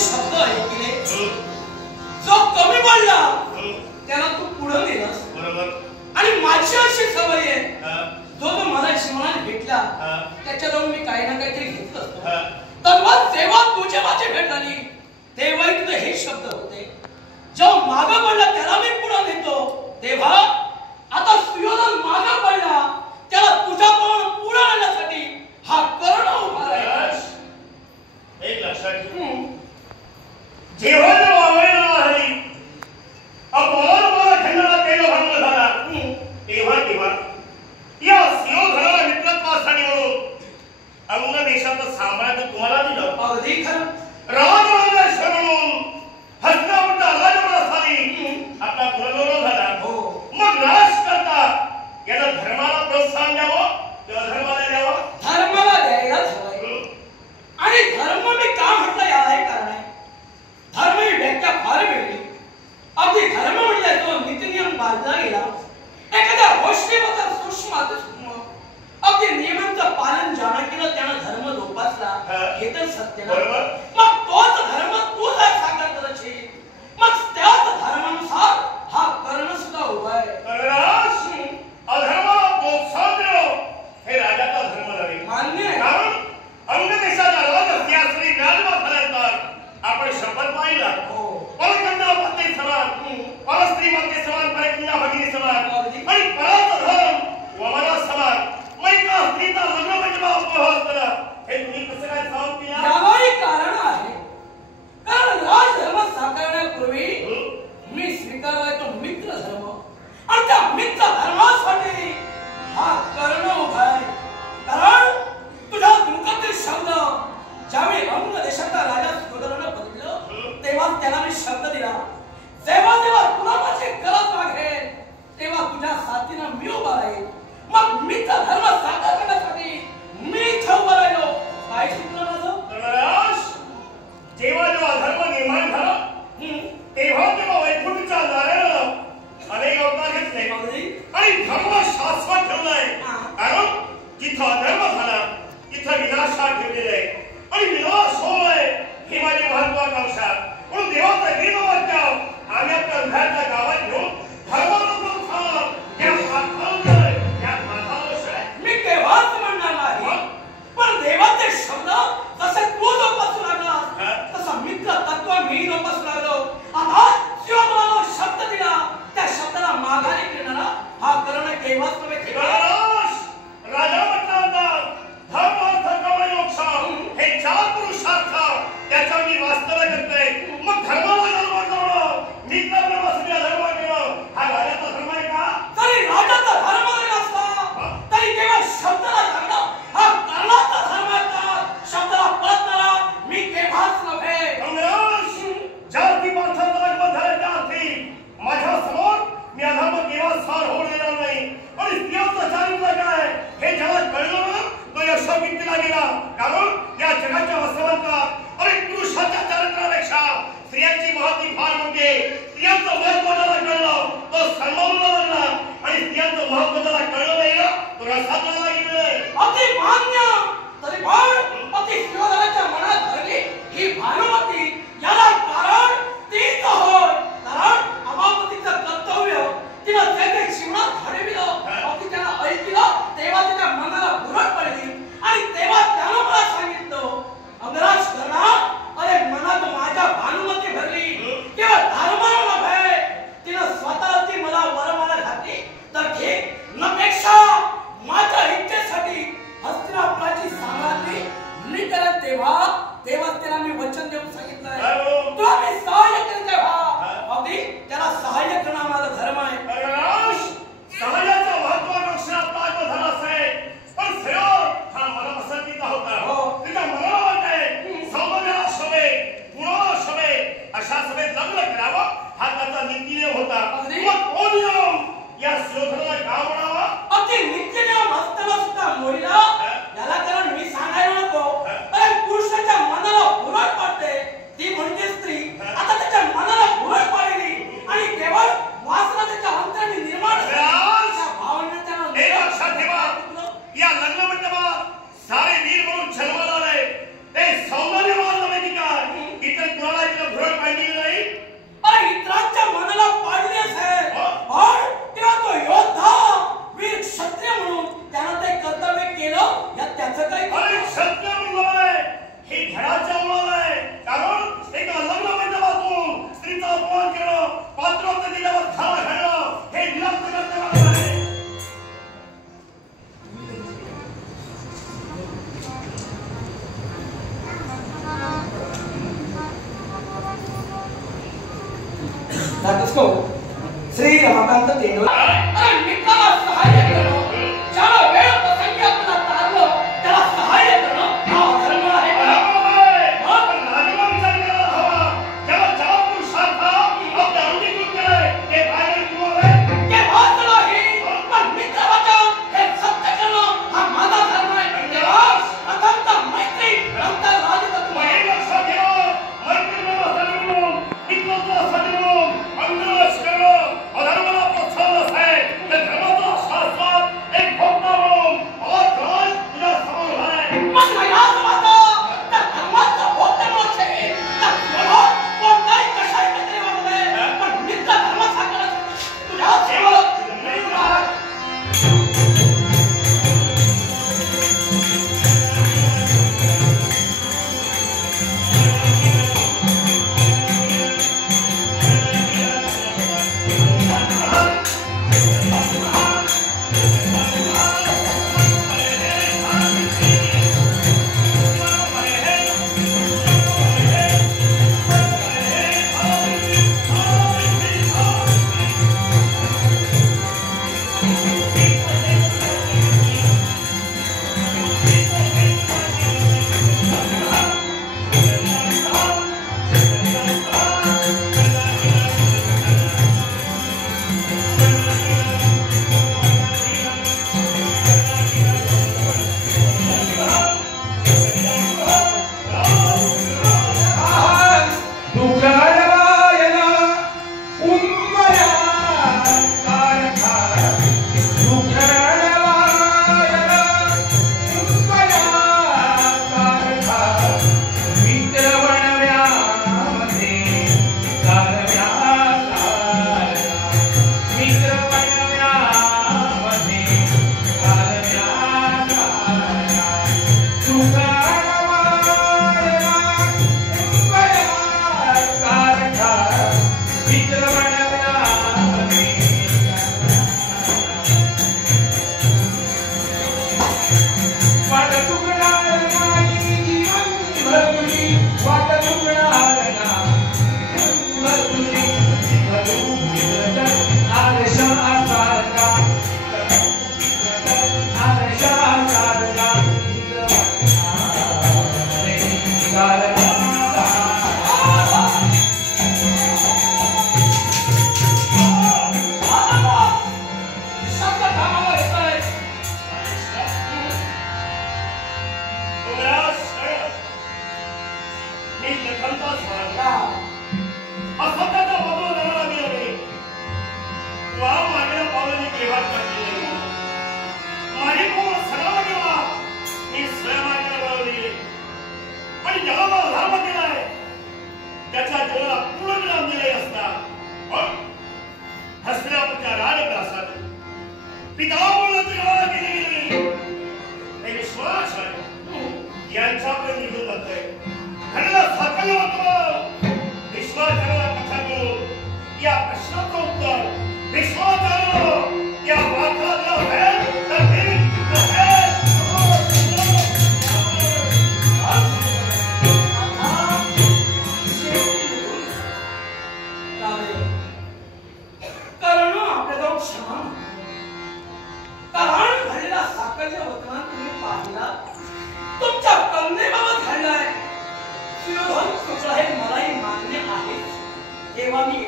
शब्द ऐकले, जो कमी बोलला त्याला तू पुढे नेलास. आणि माझी अशी सवय आहे, जो मला जीवनात भेटला त्याच्याजवळ मी काही ना काहीतरी घेतलं असतो. तर जेव्हा तुझी माझी भेट झाली तेव्हाही तुझे हे शब्द होते, जेव्हा मागं पडला त्याला मी पुढे नेतो, तेव्हा आता सुयोधन मागं पडला त्याला तुझ्याकडून पुढे आणण्यासाठी हा कर्ण उभा आहे. एक लक्षात ठेव, जेव्हा जेव्हा हरी अपमान मला खंडाला केलं भंग झाला, तेव्हा तेव्हा या सुयोधनाला मित्रत्वासाठी म्हणून अंग देशाचं साम्राज्य तुम्हाला दिलं. अगदी खरं. राजराजेश्वर म्हणून हस्तिनापूरच्या राजमहाराजांनी आपला पुनर्विरोध झाला. मग राज करता याला धर्माला प्रोत्साहन द्यावं किंवा धर्माला द्यावं? धर्माला द्यायलाच हवंय. आणि धर्म मी का म्हटलं याला हे कारण आहे. धर्म ही व्याख्या फार वेगळी. अगदी धर्म म्हणजे तो नीतिनियम बांधला गेला, एखाद्या गोष्टीबद्दल सूक्ष्म अगदी नियमांचं पालन ज्यानं केलं त्यानं धर्म जोपासला, हे तर सत्य ना. मग तोच धर्म तू जर साकार करत असेल, मग त्याच धर्मानुसार हा कर्ण सुद्धा उभा आहे. अधर्माला प्रोत्साहन देणं हे राजाचा धर्म नव्हे. मान्य आहे. कारण अंग देशाचा राज असल्यास राजवा झाल्यानंतर आपण शपथ पाहिला, परकन्या पत्नी समान, परस्त्री माते समान, परकन्या भगिनी समान आणि पराचा धर्म वमना समान. मैका स्त्रीचा लग्न म्हणजे अपहरण, हे तुम्ही कसं काय सावध केलं? यालाही कारण आहे. कारण राजधर्म साकारण्यापूर्वी मी स्वीकारलाय तो मित्र धर्म, आणि त्या मित्र धर्मासाठी हा कर्ण उभा आहे. कारण तुझ्या मुखातील शब्द ज्यावेळी अंग देशाचा राजा सुयोधनानं बदललं तेव्हा त्याला मी शब्द दिला, जेव्हा जेव्हा तुला माझी गरज लागेल तेव्हा तुझ्या साथीनं मी उभा राहील. मग मित्र धर्म साकार करण्यासाठी मी इथं उभा राहिलो. काय शिकलं माझं? जेव्हा जेव्हा धर्म निर्माण झाला तेव्हा तेव्हा वैकुंठच्या नारायणानं अनेक अवतार घेतले आणि धर्म शाश्वत ठेवलाय. कारण जिथं अधर्म झाला तिथं विनाश ठेवलेला आहे आणि विनाश होय ही माझी महत्वाकांक्षा. म्हणून देवाचा वीरवाक्य आम्ही आपल्या हृदयाच्या गावात घेऊन धर्माबद्दल सांग. मी केव्हाच म्हणणार नाही, पण देवाचे शब्द जसे तू जोपासू लागला तसा मित्र तत्व मी जोपासू लागलो. आता शिवबाला शब्द दिला, त्या शब्दाला माघारी घेणारा हा कर्ण केव्हाच नव्हे. राजा म्हटल्यानंतर धर्म अर्थ काम मोक्ष हे चार पुरुषार्थ त्याचा मी वास्तव्य करतोय. मग धर्माला जन्म करणं, मित्र प्रेमासाठी धर्म घेणं हा राजाचा धर्म आहे का? तरी राजाचा धर्म जरी नसला तरी केवळ शब्दाला धरणं हा कर्णाचा धर्म आहे का? शब्दाला पळतणारा मी केव्हाच नव्हे. जाती माणसाचा राजमत झाला त्या अर्थी माझ्या समोर मी अधर्म केव्हा सार होऊ देणार नाही. आणि स्त्रियांचं चारित्र्य काय हे ज्याला कळलं ना तो यशोकीर्तीला गेला. कारण या जगाच्या वसवंतात अरे पुरुषाच्या चारित्र्यापेक्षा स्त्रियांची महत्त्व फार मोठी. स्त्रियांचं महत्त्व ज्याला कळलं तो सन्मानला लागला आणि स्त्रियांचं महत्त्व ज्याला कळलं नाही ना तो रसातला गेले. अति मान्य. तरी पण अति सुयोधनाच्या मनात भरली ही भानुमती, याला कारण तीच होय. कारण अमावतीचं कर्तव्य तिनं जे काही जीवनात घडविलं अति त्याला ऐकलं तेव्हा त्याच्या मनाला भुरळ पडली आणि तेव्हा त्यानं मला सांगितलं, अंगराज कर्णा, अरे मनात माझ्या भानुमती भरली केवळ धर्माला नव्हे, तिनं स्वतः ती मला वरमाला घातली तर ठीक नपेक्षा माझ्या इच्छेसाठी हस्तिनापुराच्या वाचतो श्री रमाकांत तेंडोले अरे मित्राला सहाय्य करणं ज्याला वेळ प्रसंगी आपल्याला तारलं त्याला सहाय्य करणं हा धर्म आहे का? तेव्हा मी